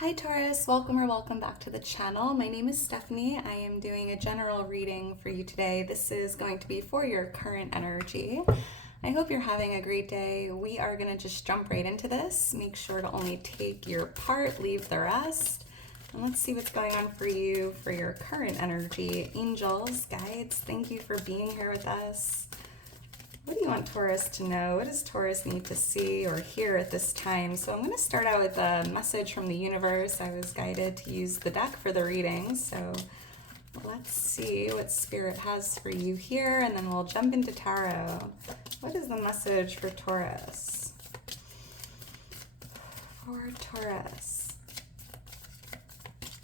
Hi Taurus, welcome or welcome back to the channel. My name is Stephanie. I am doing a general reading for you today. This is going to be for your current energy. I hope you're having a great day. We are going to just jump right into this. Make sure to only take your part, leave the rest. And let's see what's going on for you for your current energy. Angels, guides, thank you for being here with us. What do you want Taurus to know? What does Taurus need to see or hear at this time? So I'm going to start out with a message from the universe. I was guided to use the deck for the reading. So let's see what Spirit has for you here, and then we'll jump into tarot. What is the message for Taurus? For Taurus.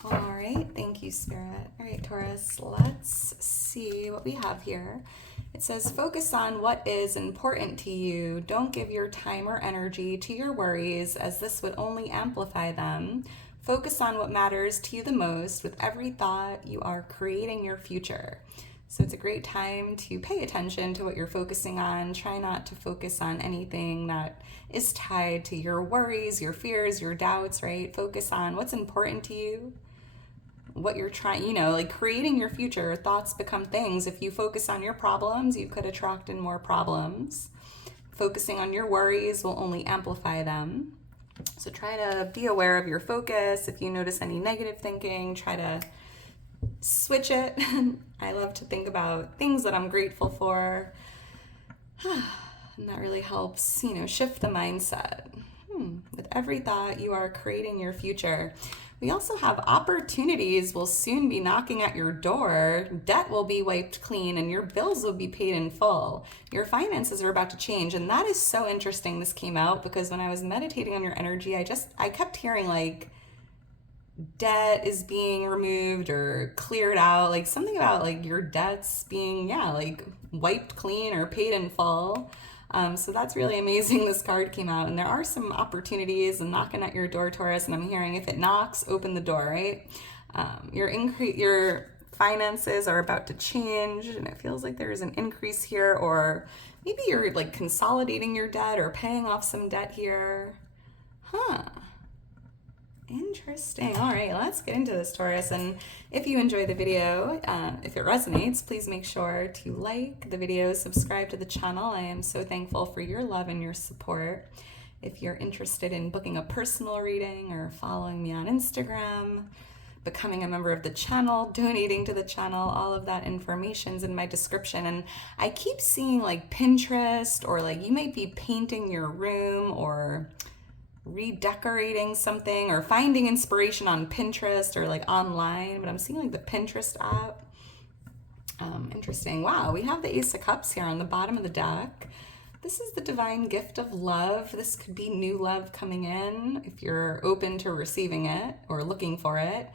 All right, thank you, Spirit. All right, Taurus, let's see what we have here. It says, focus on what is important to you. Don't give your time or energy to your worries, as this would only amplify them. Focus on what matters to you the most. With every thought, you are creating your future. So it's a great time to pay attention to what you're focusing on. Try not to focus on anything that is tied to your worries, your fears, your doubts, right? Focus on what's important to you, what you're trying, like creating your future. Thoughts become things. If you focus on your problems, you could attract in more problems. Focusing on your worries will only amplify them. So try to be aware of your focus. If you notice any negative thinking, try to switch it. I love to think about things that I'm grateful for. And that really helps, shift the mindset. With every thought, you are creating your future. We also have opportunities will soon be knocking at your door. Debt will be wiped clean and your bills will be paid in full. Your finances are about to change. And that is so interesting. This came out because when I was meditating on your energy, I kept hearing like debt is being removed or cleared out, like something about like your debts being, like wiped clean or paid in full. So that's really amazing. This card came out, and there are some opportunities and knocking at your door, Taurus. And I'm hearing if it knocks, open the door, right? Your finances are about to change, and it feels like there's an increase here, or maybe you're like consolidating your debt or paying off some debt here. Interesting. All right, let's get into this, Taurus. And if you enjoy the video, if it resonates, please make sure to like the video, subscribe to the channel. I am so thankful for your love and your support. If you're interested in booking a personal reading or following me on Instagram, becoming a member of the channel, donating to the channel, all of that information's in my description. And I keep seeing like Pinterest, or like you might be painting your room or redecorating something or finding inspiration on Pinterest or like online, but I'm seeing like the Pinterest app. Interesting. Wow, we have the Ace of Cups here on the bottom of the deck. This is the divine gift of love. This could be new love coming in if you're open to receiving it or looking for it.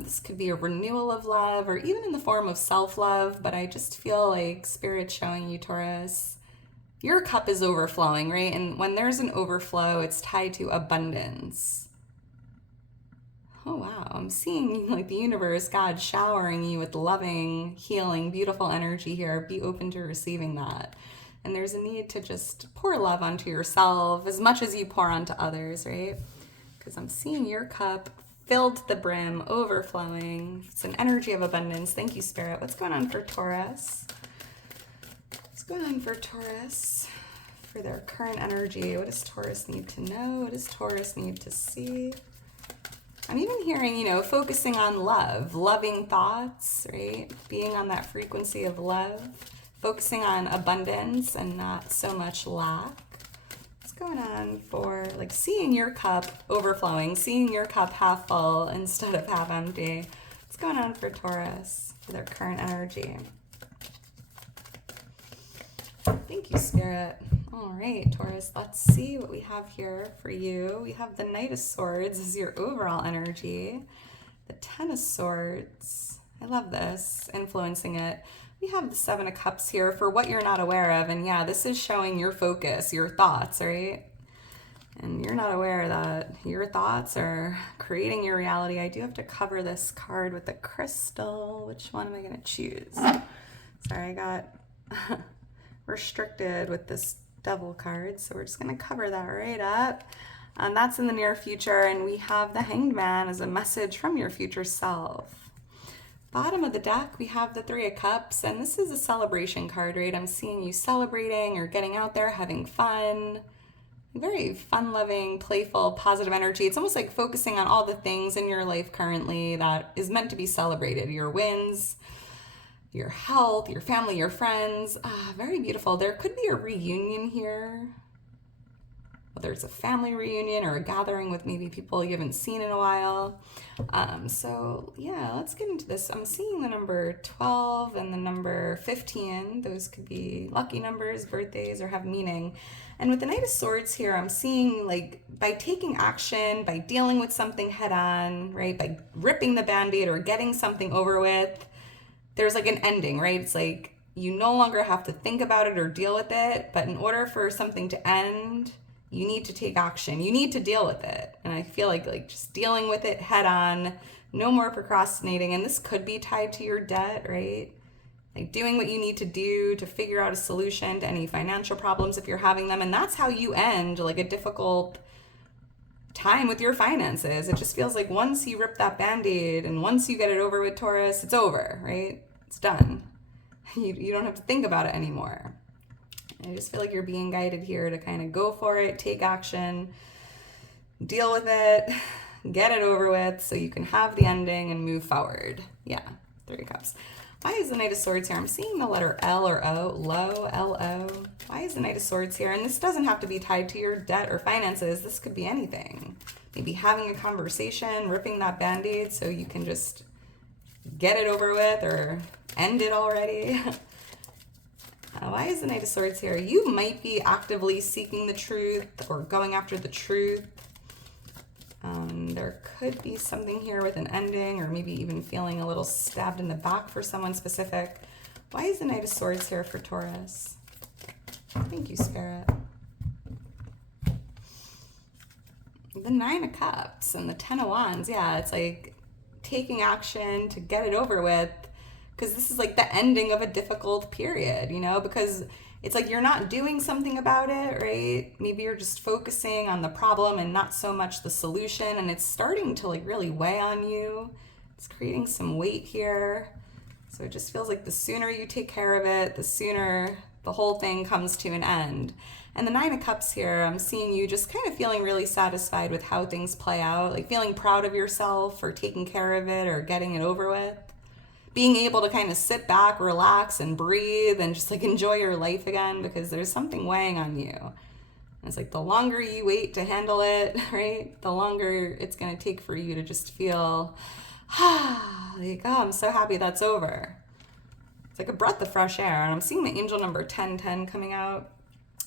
This could be a renewal of love or even in the form of self-love, but I just feel like Spirit's showing you, Taurus, your cup is overflowing, right? And when there's an overflow, it's tied to abundance. Oh, wow. I'm seeing like the universe, God showering you with loving, healing, beautiful energy here. Be open to receiving that. And there's a need to just pour love onto yourself as much as you pour onto others, right? Because I'm seeing your cup filled to the brim, overflowing. It's an energy of abundance. Thank you, Spirit. What's going on for Taurus? What's going on for Taurus for their current energy? What does Taurus need to know? What does Taurus need to see? I'm even hearing, focusing on love, loving thoughts, right? Being on that frequency of love, focusing on abundance and not so much lack. What's going on for like seeing your cup overflowing, seeing your cup half full instead of half empty? What's going on for Taurus for their current energy? Thank you, Spirit. All right, Taurus, let's see what we have here for you. We have the Knight of Swords as your overall energy. The Ten of Swords. I love this, influencing it. We have the Seven of Cups here for what you're not aware of. And yeah, this is showing your focus, your thoughts, right? And you're not aware that your thoughts are creating your reality. I do have to cover this card with the crystal. Which one am I going to choose? Sorry, I got restricted with this Devil card, so we're just going to cover that right up. And that's in the near future. And we have the Hanged Man as a message from your future self. Bottom of the deck, we have the Three of Cups, and this is a celebration card, right? I'm seeing you celebrating or getting out there, having fun. Very fun-loving, playful, positive energy. It's almost like focusing on all the things in your life currently that is meant to be celebrated. Your wins, your health, your family, your friends. Very beautiful. There could be a reunion here, whether it's a family reunion or a gathering with maybe people you haven't seen in a while. So yeah, let's get into this. I'm seeing the number 12 and the number 15. Those could be lucky numbers, birthdays, or have meaning. And with the Knight of Swords here, I'm seeing like by taking action, by dealing with something head on, right? By ripping the Band-Aid or getting something over with, there's like an ending, right? It's like you no longer have to think about it or deal with it. But in order for something to end, you need to take action. You need to deal with it. And I feel like just dealing with it head on, no more procrastinating. And this could be tied to your debt, right? Like doing what you need to do to figure out a solution to any financial problems if you're having them. And that's how you end like a difficult time with your finances. It just feels like once you rip that Band-Aid and once you get it over with, Taurus, it's over, right? It's done. You don't have to think about it anymore. I just feel like you're being guided here to kind of go for it, take action, deal with it, get it over with so you can have the ending and move forward. Yeah, Three of Cups. Why is the Knight of Swords here? I'm seeing the letter L or O, low, L-O. Why is the Knight of Swords here? And this doesn't have to be tied to your debt or finances. This could be anything. Maybe having a conversation, ripping that Band-Aid so you can just get it over with or end it already. Why is the Knight of Swords here? You might be actively seeking the truth or going after the truth. There could be something here with an ending or maybe even feeling a little stabbed in the back for someone specific. Why is the Knight of Swords here for Taurus? Thank you, Spirit. The Nine of Cups and the Ten of Wands. Yeah, it's like taking action to get it over with. Because this is like the ending of a difficult period, you know, because it's like you're not doing something about it, right? Maybe you're just focusing on the problem and not so much the solution, and it's starting to like really weigh on you. It's creating some weight here. So it just feels like the sooner you take care of it, the sooner the whole thing comes to an end. And the Nine of Cups here, I'm seeing you just kind of feeling really satisfied with how things play out, like feeling proud of yourself for taking care of it or getting it over with. Being able to kind of sit back, relax, and breathe and just like enjoy your life again because there's something weighing on you. And it's like the longer you wait to handle it, right, the longer it's going to take for you to just feel, like, oh, I'm so happy that's over. It's like a breath of fresh air. And I'm seeing the angel number 1010 coming out.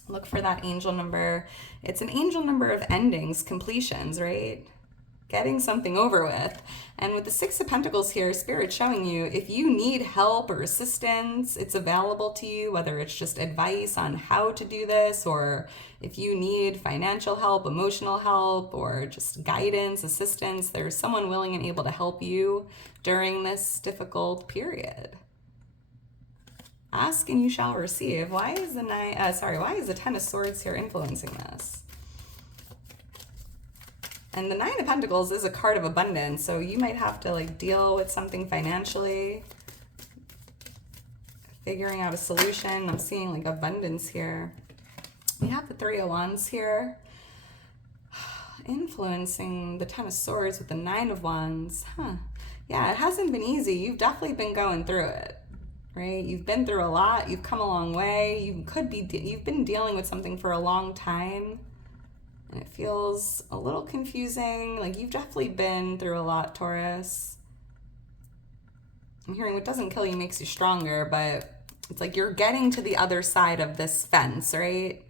Look for that angel number. It's an angel number of endings, completions, right? Getting something over with. And with the Six of Pentacles here, Spirit's showing you if you need help or assistance, it's available to you, whether it's just advice on how to do this, or if you need financial help, emotional help, or just guidance, assistance, there's someone willing and able to help you during this difficult period. Ask and you shall receive. Why is the Ten of Swords here influencing this? And the Nine of Pentacles is a card of abundance, so you might have to like deal with something financially, figuring out a solution. I'm seeing like abundance here. We have the Three of Wands here, influencing the Ten of Swords with the Nine of Wands. Yeah, it hasn't been easy. You've definitely been going through it, right? You've been through a lot. You've come a long way. You've been dealing with something for a long time. And it feels a little confusing. Like you've definitely been through a lot, Taurus. I'm hearing what doesn't kill you makes you stronger, but it's like you're getting to the other side of this fence, right?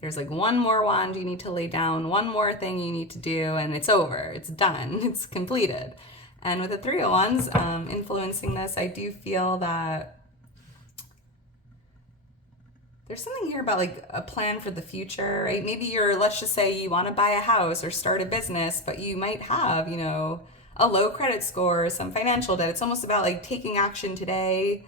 There's like one more wand you need to lay down, one more thing you need to do, and it's over. It's done. It's completed. And with the Three of Wands influencing this, I do feel that there's something here about like a plan for the future, right? Maybe let's just say you want to buy a house or start a business, but you might have, you know, a low credit score or some financial debt. It's almost about like taking action today,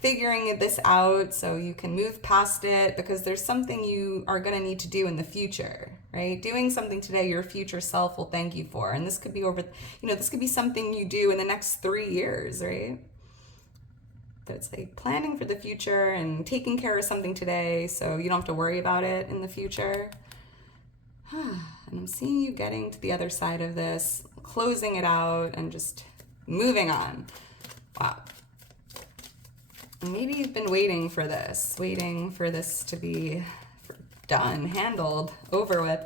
figuring this out so you can move past it, because there's something you are going to need to do in the future, right? Doing something today your future self will thank you for. And this could be this could be something you do in the next 3 years, right? But it's like planning for the future and taking care of something today so you don't have to worry about it in the future. And I'm seeing you getting to the other side of this, closing it out and just moving on. Wow. Maybe you've been waiting for this to be done, handled, over with.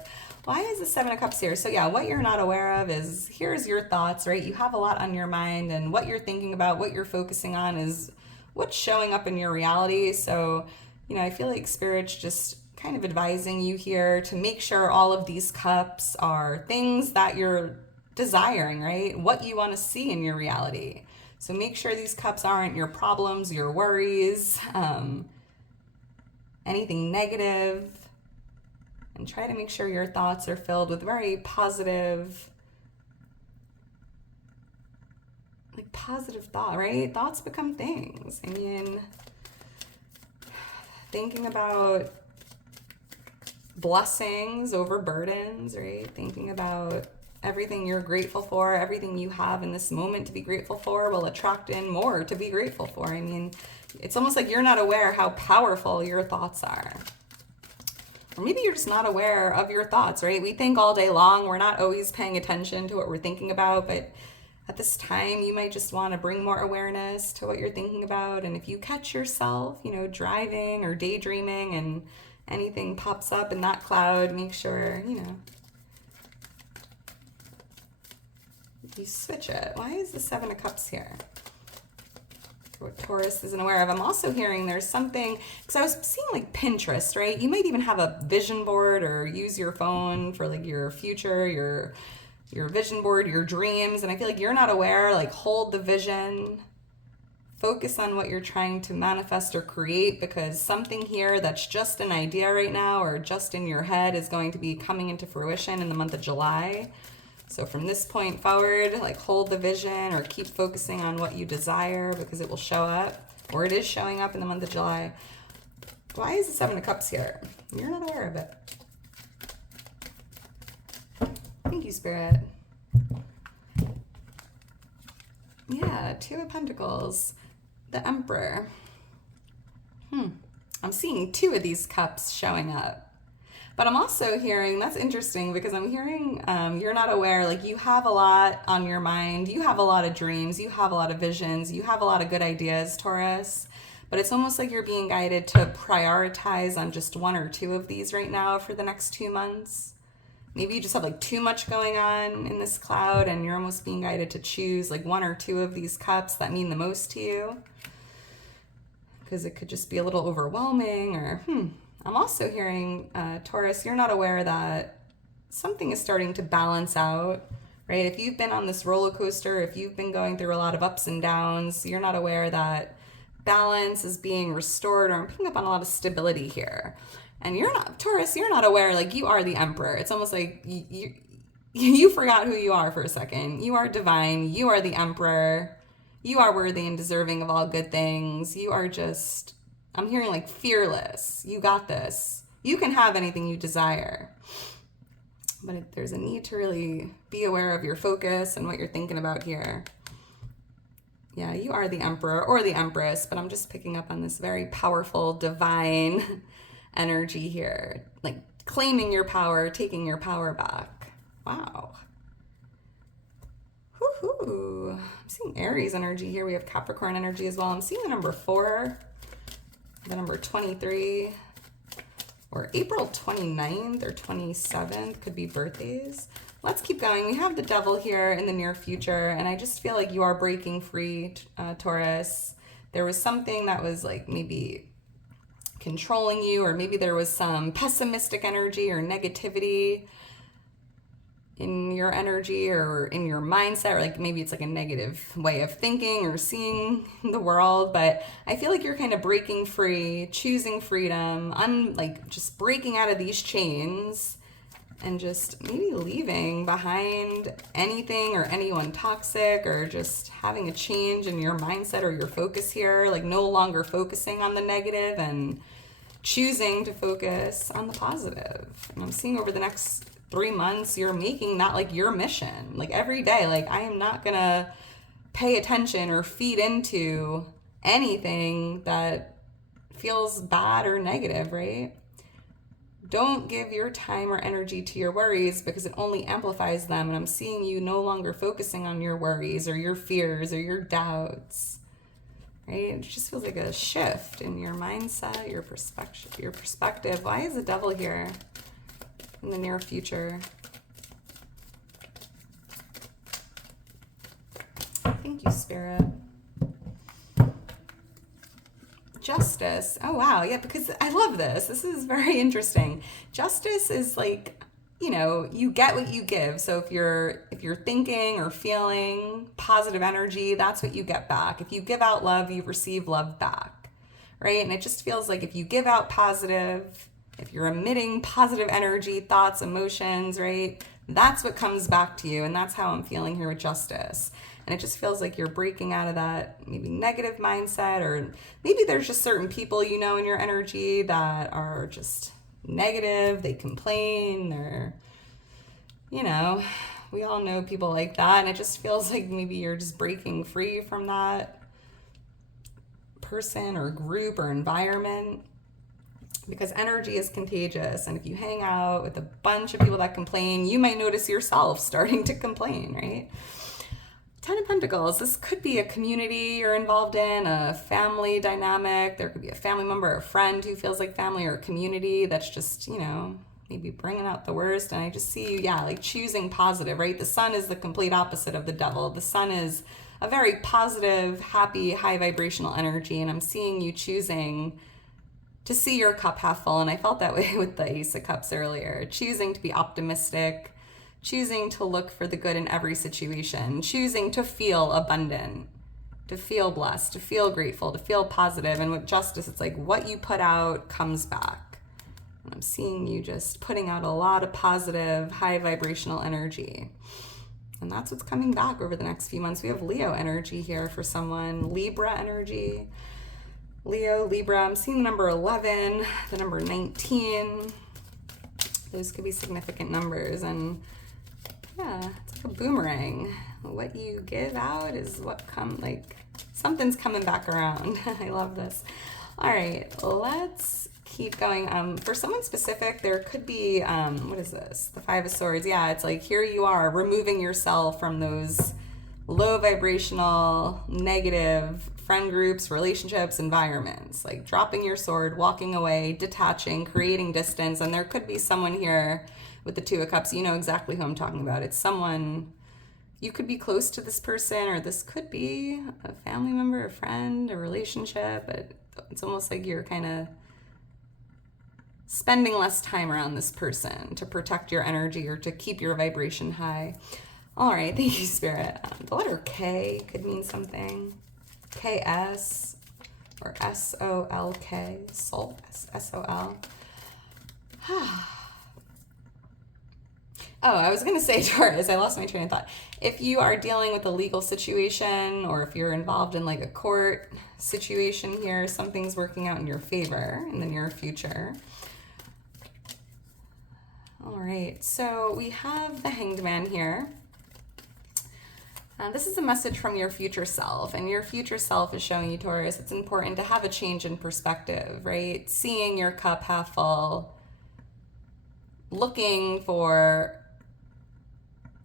Why is the Seven of Cups here? So yeah, what you're not aware of is, here's your thoughts, right? You have a lot on your mind, and what you're thinking about, what you're focusing on is what's showing up in your reality. So, I feel like Spirit's just kind of advising you here to make sure all of these cups are things that you're desiring, right? What you want to see in your reality. So make sure these cups aren't your problems, your worries, anything negative, and try to make sure your thoughts are filled with very positive thought, right? Thoughts become things. I mean, thinking about blessings over burdens, right? Thinking about everything you're grateful for, everything you have in this moment to be grateful for will attract in more to be grateful for. I mean, it's almost like you're not aware how powerful your thoughts are. Or maybe you're just not aware of your thoughts, right? We think all day long. We're not always paying attention to what we're thinking about, but at this time, you might just want to bring more awareness to what you're thinking about. And if you catch yourself, driving or daydreaming and anything pops up in that cloud, make sure, you switch it. Why is the Seven of Cups here? What Taurus isn't aware of. I'm also hearing there's something, because I was seeing like Pinterest, right? You might even have a vision board or use your phone for like your future, your vision board, your dreams. And I feel like you're not aware, like hold the vision, focus on what you're trying to manifest or create, because something here that's just an idea right now or just in your head is going to be coming into fruition in the month of July. So from this point forward, like hold the vision or keep focusing on what you desire, because it will show up, or it is showing up in the month of July. Why is the Seven of Cups here? You're not aware of it. Thank you, Spirit. Yeah, Two of Pentacles, the Emperor. I'm seeing 2 of these cups showing up. But I'm also hearing, that's interesting, because I'm hearing you're not aware, like you have a lot on your mind, you have a lot of dreams, you have a lot of visions, you have a lot of good ideas, Taurus, but it's almost like you're being guided to prioritize on just 1 or 2 of these right now for the next 2 months. Maybe you just have like too much going on in this cloud and you're almost being guided to choose like 1 or 2 of these cups that mean the most to you, because it could just be a little overwhelming. Or I'm also hearing, Taurus, you're not aware that something is starting to balance out, right? If you've been on this roller coaster, if you've been going through a lot of ups and downs, you're not aware that balance is being restored, or I'm picking up on a lot of stability here. And you're not, Taurus, you're not aware, like you are the Emperor. It's almost like you forgot who you are for a second. You are divine. You are the Emperor. You are worthy and deserving of all good things. You are just, I'm hearing like fearless. You got this. You can have anything you desire. But there's a need to really be aware of your focus and what you're thinking about here. Yeah, you are the Emperor or the Empress, but I'm just picking up on this very powerful, divine energy here. Like claiming your power, taking your power back. Wow. Woohoo. I'm seeing Aries energy here. We have Capricorn energy as well. I'm seeing the number 4, the number 23, or April 29th or 27th could be birthdays. Let's keep going. We have the Devil here in the near future, and I just feel like you are breaking free, Taurus. There was something that was like maybe controlling you, or maybe there was some pessimistic energy or negativity in your energy or in your mindset, or like maybe it's like a negative way of thinking or seeing the world. But I feel like you're kind of breaking free, choosing freedom. I'm like just breaking out of these chains and just maybe leaving behind anything or anyone toxic, or just having a change in your mindset or your focus here, like no longer focusing on the negative and choosing to focus on the positive. And I'm seeing over the next 3 months, you're making that like your mission. Like every day, like I am not gonna pay attention or feed into anything that feels bad or negative, right? Don't give your time or energy to your worries because it only amplifies them. And I'm seeing you no longer focusing on your worries or your fears or your doubts, right? It just feels like a shift in your mindset, your perspective. Why is the devil here in the near future? Thank you, Spirit. Justice. Oh, wow. Yeah, because I love this. This is very interesting. Justice is like, you know, you get what you give. So if you're thinking or feeling positive energy, that's what you get back. If you give out love, you receive love back, right? And it just feels like if you give out positive, if you're emitting positive energy, thoughts, emotions, right? That's what comes back to you. And that's how I'm feeling here with justice. And it just feels like you're breaking out of that maybe negative mindset, or maybe there's just certain people, you know, in your energy that are just negative. They complain, or, you know, we all know people like that. And it just feels like maybe you're just breaking free from that person or group or environment, because energy is contagious. And if you hang out with a bunch of people that complain, you might notice yourself starting to complain, right? 10 of Pentacles, this could be a community you're involved in, a family dynamic. There could be a family member, or a friend who feels like family, or a community that's just, you know, maybe bringing out the worst. And I just see you, yeah, like choosing positive, right? The sun is the complete opposite of the devil. The sun is a very positive, happy, high vibrational energy. And I'm seeing you choosing to see your cup half full. And I felt that way with the Ace of Cups earlier, choosing to be optimistic, choosing to look for the good in every situation, choosing to feel abundant, to feel blessed, to feel grateful, to feel positive. And with justice, it's like what you put out comes back. And I'm seeing you just putting out a lot of positive, high vibrational energy. And that's what's coming back over the next few months. We have Leo energy here for someone, Libra energy. Leo, Libra, I'm seeing the number 11, the number 19. Those could be significant numbers. And yeah, it's like a boomerang. What you give out is what something's coming back around. I love this. All right, let's keep going. For someone specific, there could be, what is this? The Five of Swords. Yeah, it's like here you are removing yourself from those low vibrational, negative friend groups, relationships, environments, like dropping your sword, walking away, detaching, creating distance. And there could be someone here with the Two of Cups. You know exactly who I'm talking about. It's someone, you could be close to this person, or this could be a family member, a friend, a relationship, but it's almost like you're kind of spending less time around this person to protect your energy or to keep your vibration high. All right, thank you, Spirit. The letter K could mean something. KS or SOLK, soul, SOL. Oh, I was going to say, Taurus, I lost my train of thought. If you are dealing with a legal situation, or if you're involved in like a court situation here, something's working out in your favor in the near future. All right, so we have the Hanged Man here. This is a message from your future self, and your future self is showing you, Taurus, it's important to have a change in perspective, right? Seeing your cup half full, looking for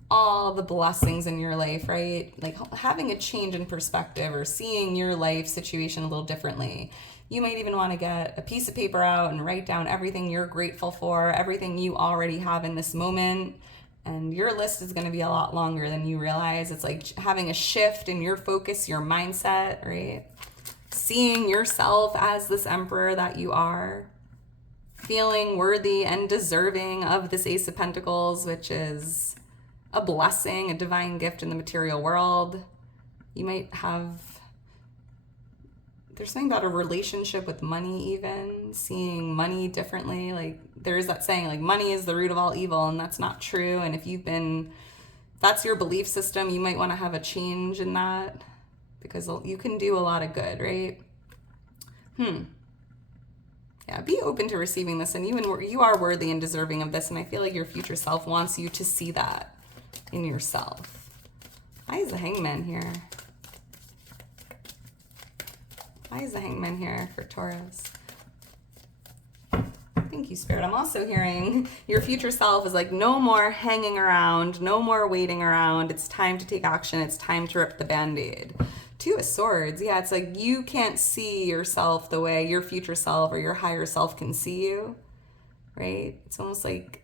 all the blessings in your life, right? Like having a change in perspective, or seeing your life situation a little differently. You might even want to get a piece of paper out and write down everything you're grateful for, everything you already have in this moment. And your list is going to be a lot longer than you realize. It's like having a shift in your focus, your mindset, right? Seeing yourself as this emperor that you are. Feeling worthy and deserving of this Ace of Pentacles, which is a blessing, a divine gift in the material world. You might have, there's something about a relationship with money even, seeing money differently, like there's that saying, like, money is the root of all evil, and that's not true. And if that's your belief system, you might want to have a change in that, because you can do a lot of good, right? Yeah, be open to receiving this, and you are worthy and deserving of this, and I feel like your future self wants you to see that in yourself. Why is the Hangman here? Why is the Hangman here for Taurus? Thank you, Spirit. I'm also hearing your future self is like, no more hanging around, no more waiting around. It's time to take action. It's time to rip the Band-Aid. Two of Swords. Yeah, it's like you can't see yourself the way your future self or your higher self can see you, right? It's almost like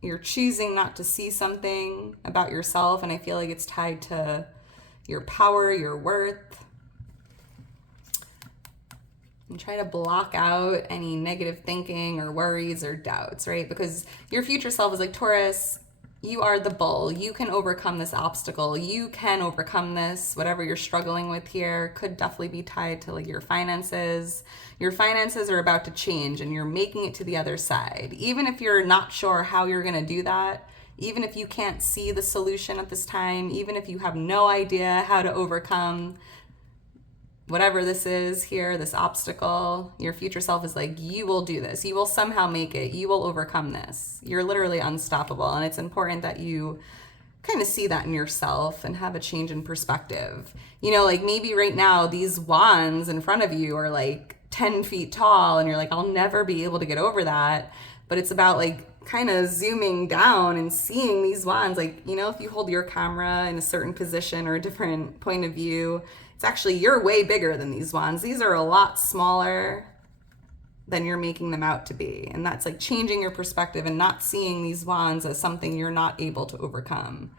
you're choosing not to see something about yourself, and I feel like it's tied to your power, your worth. And try to block out any negative thinking or worries or doubts, right? Because your future self is like, Taurus, you are the bull. You can overcome this obstacle. You can overcome this. Whatever you're struggling with here could definitely be tied to like your finances. Your finances are about to change and you're making it to the other side. Even if you're not sure how you're going to do that, even if you can't see the solution at this time, even if you have no idea how to overcome whatever this is here, this obstacle, your future self is like, you will do this. You will somehow make it. You will overcome this. You're literally unstoppable. And it's important that you kind of see that in yourself and have a change in perspective. You know, like maybe right now these wands in front of you are like 10 feet tall and you're like, I'll never be able to get over that. But it's about like kind of zooming down and seeing these wands. Like, you know, if you hold your camera in a certain position or a different point of view, it's actually, you're way bigger than these wands. These are a lot smaller than you're making them out to be. And that's like changing your perspective and not seeing these wands as something you're not able to overcome.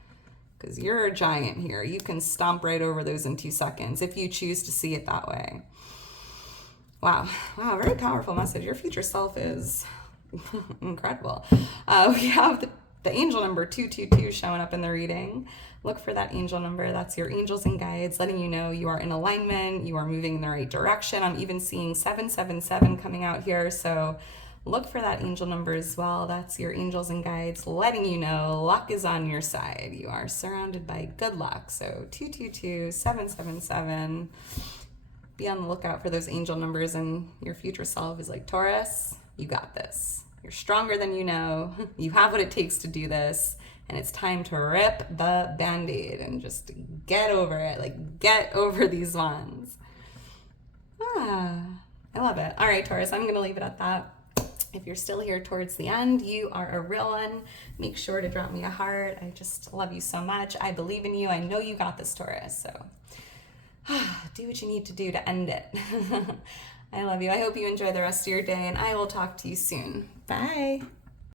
Because you're a giant here. You can stomp right over those in 2 seconds if you choose to see it that way. Wow, very powerful message. Your future self is incredible. We have the angel number 222 showing up in the reading. Look for that angel number. That's your angels and guides letting you know you are in alignment, you are moving in the right direction. I'm even seeing 777 coming out here, so look for that angel number as well. That's your angels and guides letting you know luck is on your side. You are surrounded by good luck. So 222, 777. Be on the lookout for those angel numbers, and your future self is like, Taurus, you got this. You're stronger than you know. You have what it takes to do this. And it's time to rip the Band-Aid and just get over it. Like, get over these wands. I love it. All right, Taurus, I'm going to leave it at that. If you're still here towards the end, you are a real one. Make sure to drop me a heart. I just love you so much. I believe in you. I know you got this, Taurus. So do what you need to do to end it. I love you. I hope you enjoy the rest of your day, and I will talk to you soon. Bye.